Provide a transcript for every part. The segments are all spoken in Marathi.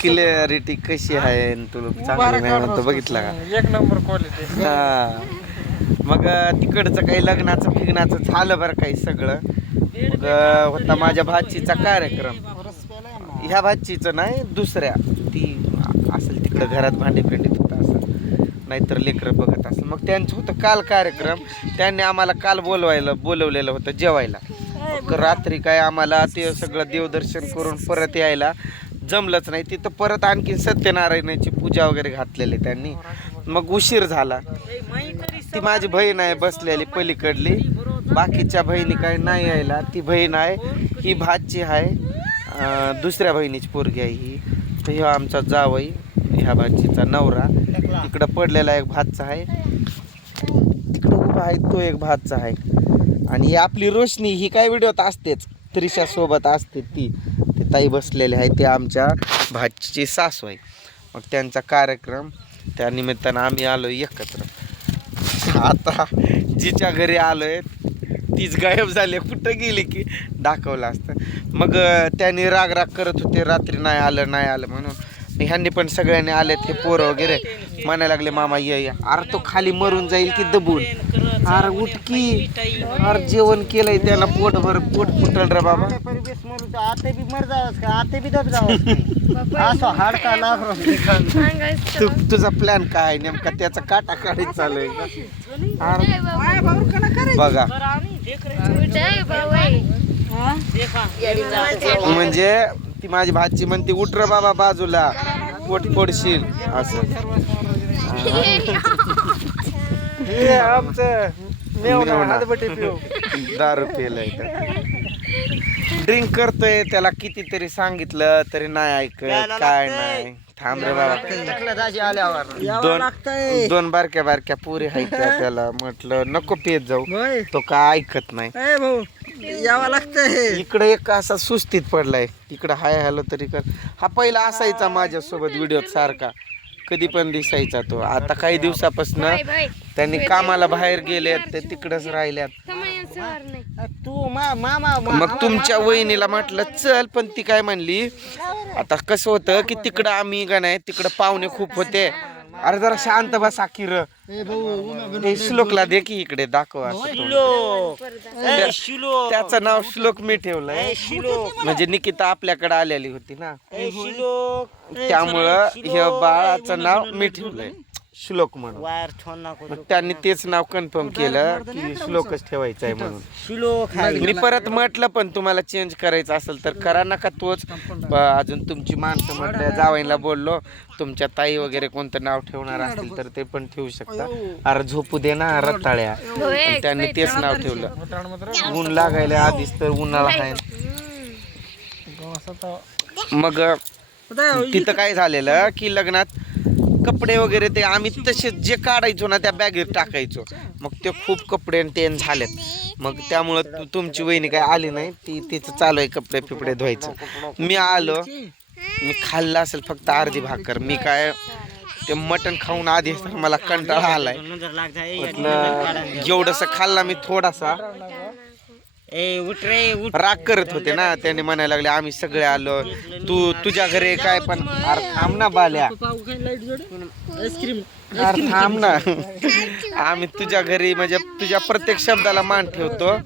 क्लिअरिटी कशी आहे तुला चांगली नाही म्हणतो बघितला का? एक नंबर क्वालिटी हा. मग तिकडचं काही लग्नाचं फिग्नाचं झालं बरं काही सगळं? मग होता माझ्या भाचीचा कार्यक्रम. ह्या भाचीचं नाही दुसऱ्या. ती असेल तिकडं घरात भांडी फेंडीत होता असं. नाहीतर लेकरं बघत असेल मग त्यांचं होतं काल कार्यक्रम. त्यांनी आम्हाला काल बोलवायला बोलवलेलं होतं जेवायला. रात्री काय आम्हाला ते सगळं देवदर्शन करून परत यायला. जमलंच नाही. तिथं परत आणखी सत्यनारायणाची पूजा वगैरे घातलेली त्यांनी. मग उशीर झाला. ती माझी बहीण आहे बसलेली पलीकडली. बाकीच्या बहिणी काही नाही यायला. ती बहीण आहे. ही भाची आहे. दुसऱ्या बहिणीची पोरगी आहे ही. तर ह्यो आमचा जावई ह्या भाचीचा नवरा. इकडं पडलेला एक भातचा आहे. तिकडं उभा आहे तो एक भातचा आहे. आणि ही आपली रोशनी ही काय व्हिडिओत असतेच. त्रिशासोबत असते ती. ताई बसलेले आहे ते आमच्या भाचीची सासू आहे मग त्यांचा कार्यक्रम त्या निमित्तानं आम्ही आलो एकत्र. आता जिच्या घरी आलो आहे तीच गायब झाली कुठं गेली की? दाखवलं असतं. मग त्याने त्यांनी राग राग करत होते रात्री नाही आलं नाही आलं म्हणून. ह्यांनी पण सगळ्यांनी आले ते पोरं वगैरे. म्हणायला लागले मामा ये ये. अरे तो खाली मरून जाईल की दबून? अरे उठकी अरे जेवण केलंय त्याला पोटभर पोट फुटल रे बाबा. परिवेश मरू आते बी मर जावंच का आते बी दब जावंच असं हाडका लाख तू तुझा प्लॅन काय? नेमका त्याचा काटा काढीत चालू आहे का? अरे बघा. म्हणजे ती माझी भाची म्हणते उठ रे बाबा बाजूला. पोट फोडशील. असं. हे आमचं. हातबटी पिऊ. दारू पेलय ड्रिंक करतोय त्याला कितीतरी सांगितलं तरी नाही ऐकत काय नाही. थांब रे बाबा. आल्यावर. यावं दोन लागतंय. दोन बारक्या बारक्या पुरी आहेत त्या त्याला. म्हटलं नको पेत जाऊ. होय. तो काय ऐकत नाही. ए भाऊ यावं लागतंय. इकडे एक असा सुस्तीत पडलाय. इकडे हाय हॅलो तरी कर. हा पहिला असायचा माझ्यासोबत व्हिडिओत सारखा. कधी पण दिसायचा तो. आता काही दिवसापासून त्यांनी कामाला बाहेर गेलेत ते तिकडच राहिल्यात. तू मा मामा मग तुमच्या वहिनीला म्हटलं चल पण ती काय म्हणली आता कसं होतं की तिकडं आम्ही का नाही तिकडं पाहुणे खूप होते. अरे जरा शांत बसा की र ए भाऊ ते श्लोकला दे की इकडे दाखव असं थोडं. त्या- त्याचं नाव श्लोक मी ठेवलंय. म्हणजे निकिता आपल्याकडे आलेली होती ना. त्यामुळं हे बाळाचं नाव मी ठेवलंय. श्लोक म्हणून. वायर नको त्यांनी तेच नाव कन्फर्म केलं की श्लोकच ठेवायचं आहे म्हणून. शिलो खाली मी परत म्हटलं पण तुम्हाला चेंज करायचं असेल तर करा नका तोच. ब- अजून तुमची माणसं म्हटलं जावायला बोललो. तुमच्या ताई वगैरे कोणतं नाव ठेवणार असतील तर ते पण ठेवू शकता. अरे झोपू दे ना रताळ्या. त्यांनी तेच नाव ठेवलं. ऊन लागायला आधीच तर उन्हाळा आहे. मग तिथं काय झालेलं की लग्नात कपडे वगैरे ते आम्ही तसेच जे काढायचो ना त्या बॅगेत टाकायचो. मग ते खूप कपडे आणि ते झालेत. मग त्यामुळं तुमची वहिनी काय आली नाही ती तिचं चालू आहे कपडे फिपडे धुवायचं. मी आलो मी खाल्लं असेल फक्त अर्धी भाकर. मी काय ते मटण खाऊन आधी मला कंटाळा आलाय. म्हटलं एवढस खाल्ला मी थोडासा. ए उठ रे उठ. राग करत होते ना त्याने म्हणायला लागले आम्ही सगळे आलो. तू तुझ्या घरी काय पण? अरे थांब ना बाल्या. आईस्क्रीम अरे थांब ना. आम्ही तुझ्या घरी म्हणजे तुझ्या प्रत्येक शब्दाला मान ठेवतो.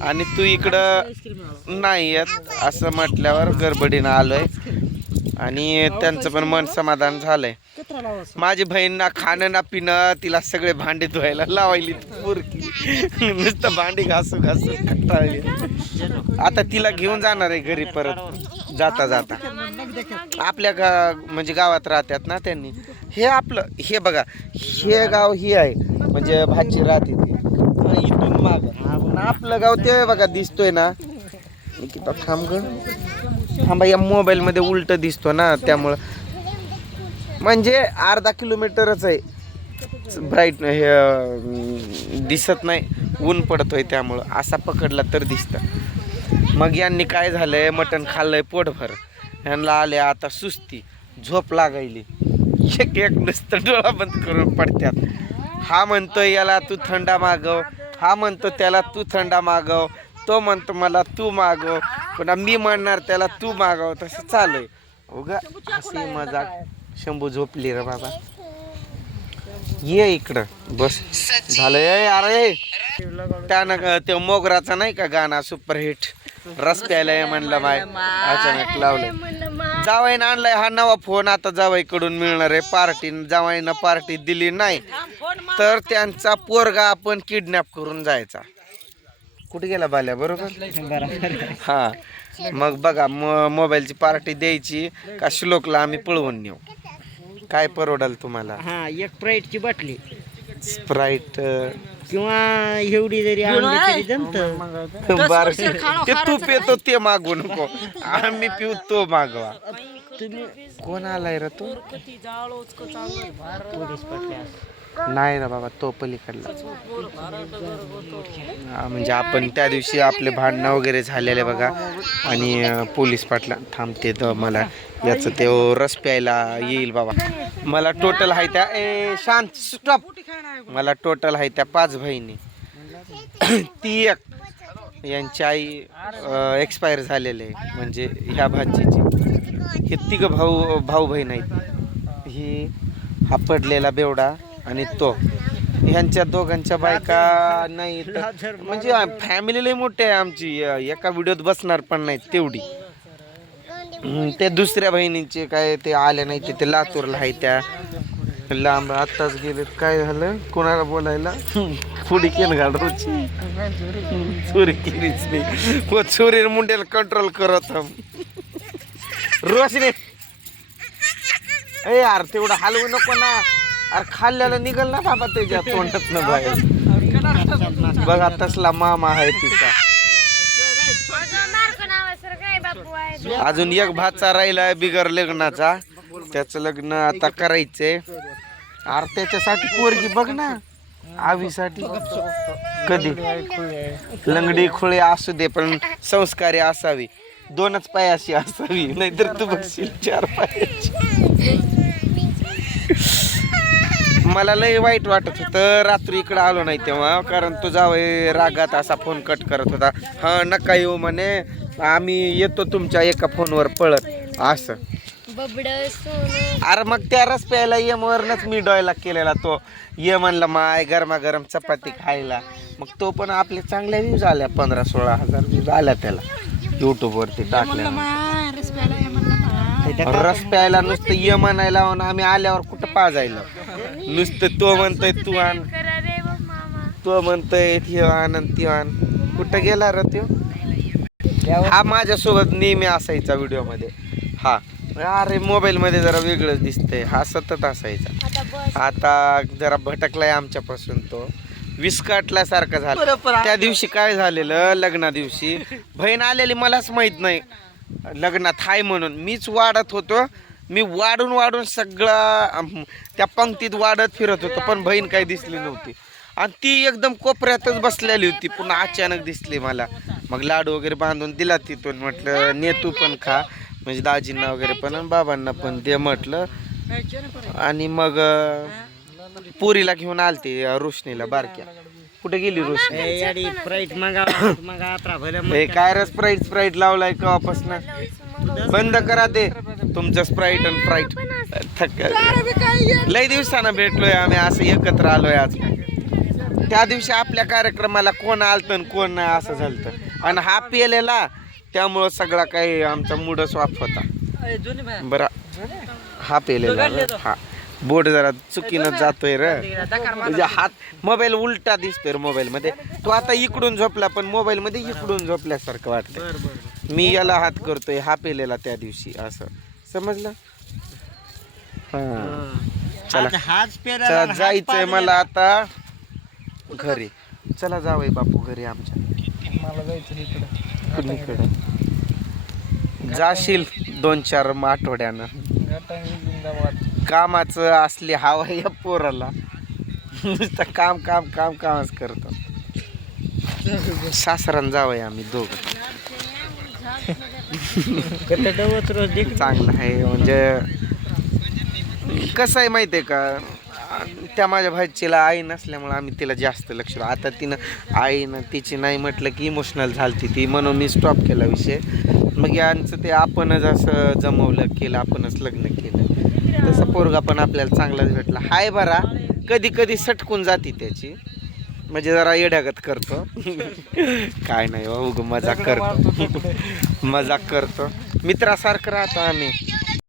आणि तू इकडं नाही येत असं म्हटल्यावर गडबडीनं आलोय. आणि त्यांचं पण मन समाधान झालंय. माझी बहीण ना खाणं ना पिणं तिला सगळे भांडे धुवायला लावायली पुरकी नुसतं भांडी घासू घासू कंटाळली. आता तिला घेऊन जाणार आहे घरी परत. जाता जाता. आपल्या गा म्हणजे गावात राहतात ना त्यांनी. हे आपलं हे बघा हे गाव हे आहे. म्हणजे भाची राहते ती. इथून माग. आपलं गाव ते बघा दिसतोय ना. थांब ग. थांबा या मोबाईलमध्ये उलट दिसतो ना त्यामुळं. म्हणजे अर्धा किलोमीटरच आहे. ब्राईट हे दिसत नाही ऊन पडतोय त्यामुळं. असा पकडला तर दिसतं. मग यांनी काय झालंय मटण खाल्लंय पोटभर. यांना आले आता सुस्ती झोप लागायली. एक एक नुसतं डोळा बंद करून पडत्यात. हा म्हणतोय याला तू थंडा मागव हा म्हणतो त्याला तू थंडा मागव. तो म्हणतो मला तू मागव. पुन्हा मी म्हणणार त्याला तू मागव. तसं चालू आहे उगा हसी मजाक. शंभू झोपली रे बाबा. ये इकडं. बस. झालं अरे त्यानं ते मोगराचा नाही का गाणा सुपरहिट? रस प्यायला ये म्हणलं माय. अचानक लावलं जावाईनं आणलाय हा नवा फोन आता जावाईकडून मिळणार आहे पार्टी. जावाईनं पार्टी दिली नाही तर त्यांचा पोरगा आपण किडनॅप करून जायचा. कुठे गेला बाल्या? बरोबर? हा. मग बघा म मोबाईलची पार्टी द्यायची का श्लोकला आम्ही पळवून नेऊ? काय परवडाल तुम्हाला? हा एक स्प्राईटची बाटली. स्प्राईट किंवा एवढी जरी आणली तरी जमत. बार ते तू पितो ते मागू नको. आम्ही पिऊ तो मागवा. तुम्ही कोण आलाय रे तू? पोलीस पटल्यास. नाही रे बाबा तो पलीकडला. म्हणजे आपण त्या दिवशी आपले भांडणं वगैरे झालेले बघा. आणि पोलीस पाटला थांबते तर मला याचं ते रस प्यायला येईल बाबा. मला टोटल आहे त्या ए शांत स्टॉप. मला टोटल आहे त्या पाच बहिणी. ती एक. यांची आई एक्सपायर झालेले आहे. म्हणजे ह्या भाचीची. हे तिघ भाऊ भाऊ बहीण आहेत. ही हा पडलेला बेवडा. आणि तो. ह्यांच्या दोघांच्या बायका नाही म्हणजे फॅमिली लई मोठी आहे आमची. एका व्हिडिओत बसणार पण नाही तेवढी. ते दुसऱ्या बहिणींचे काय ते आले नाही ते- लातूरला आहे त्या. लांब आत्ताच गेले काय झालं? कोणाला बोलायला? पुढे केलं गाडूची चोरी केलीच नाही. व चोरी मुंड्याला कंट्रोल करत हम. रोशनी ए यार तेवढं हलवू नको ना. अरे खाल्ल्याला निघल ना बाबा त्याच्या तोंडात न बाहेर. बघा तसला मामा आहे तिचा. अजून एक भाचा राहिलाय बिगर लग्नाचा. त्याचं लग्न आता करायचंय. अरे त्याच्यासाठी पोरगी बघ ना. आवीसाठी. कधी? लंगडी खुळे असू दे पण संस्कारी असावी. दोनच पायाशी असावी. नाहीतर तू बघशील चार पायाची. मला लय वाईट वाटत होतं. रात्री इकडं आलो नाही तेव्हा कारण तू जावं रागात असा फोन कट करत होता. हा नका येऊ म्हणे. आम्ही येतो तुमच्या एका फोनवर पळत. असं. अरे मग त्या रस प्यायला यम वरनच मी डॉयला केलेला तो. ये म्हणला माय गरमागरम चपाती खायला. मग तो पण आपले चांगल्या व्ह्यूज आल्या पंधरा सोळा हजार व्ह्यूज आल्या त्याला. युट्यूब वरती टाकल्या. रस प्यायला नुसतं ये म्हणायला आम्ही आल्यावर कुठं पाजायला नुसतं तो म्हणतोय तू आण. करा रे बा मामा. तो म्हणतोय त्यो आण आणि त्यो आण. कुठं गेला रे त्यो हा माझ्यासोबत नेहमी असायचा व्हिडिओमध्ये हा. अरे मोबाईल मध्ये जरा वेगळंच दिसतंय. हा सतत असायचा. आता बस. आता जरा भटकलाय आमच्यापासून तो. विस्काटल्यासारखा झाला. त्या दिवशी काय झालेलं? लग्ना दिवशी. बहीण आलेली मलाच माहीत नाही. लग्नात हाय म्हणून. मीच वाढत होतो. मी वाढून वाढून सगळं त्या पंक्तीत वाढत फिरत होतो पण बहीण काही दिसली नव्हती. आणि ती एकदम कोपऱ्यातच बसलेली होती पुन्हा अचानक दिसली मला. मग लाडू वगैरे बांधून दिला तिथून म्हटलं ने तू पण खा. म्हणजे दाजींना वगैरे पण आणि बाबांना पण दे म्हटलं. आणि मग पुरीला घेऊन आलते रोशनीला बारक्या. कुठे गेली रोशनी स्प्राईट मागा मग हे काय रे स्प्राईट स्प्राईट लावलाय कवापासून बंद करा ते. तुमचं स्प्राईट आणि फ्राईट थक लय दिवसानं भेटलोय आम्ही असं एकत्र आलोय आज. त्या दिवशी आपल्या कार्यक्रमाला कोण आलत आणि कोण नाही असं झालं आणि हा पेलेला त्यामुळं सगळा काही आमचा मूडच ऑफ होता. बरं. हा पेलेला. हा. बोट जरा चुकीनं जातोय र. म्हणजे हात मोबाईल उलटा दिसतोय मोबाईल मध्ये. तो आता इकडून झोपला पण मोबाईल मध्ये इकडून झोपल्यासारखं वाटतंय. मी याला हात करतोय हा पेलेला त्या दिवशी असं. समजलं? हा. चला. जायचंय मला आता घरी. चला जावय बापू घरी आमच्या. मला जायचं इकडे. कुणीकडे जाशील दोन चार आठवड्यानं. कामाचं असली हवा या पोराला. नुसतं काम काम काम कामच करतो. सासरान जावं आम्ही दोघं. चांगलं आहे म्हणजे कसं आहे माहिती आहे का? त्या माझ्या भाजीला आई नसल्यामुळे आम्ही तिला जास्त लक्ष आता तिनं आईनं तिची नाही म्हटलं की इमोशनल झालती ती म्हणून मी स्टॉप केला विषय. मग यांचं ते आपणच असं जमवलं केलं आपणच लग्न केलं. तसं पोरगा पण आपल्याला चांगलाच भेटला. हाय बरा. कधी कधी सटकून जाते त्याची. म्हणजे जरा येड्यागत करतो. काय नाही हो, उग मजाक करतो. मजाक करतो. मित्रासारखं राहतो आम्ही.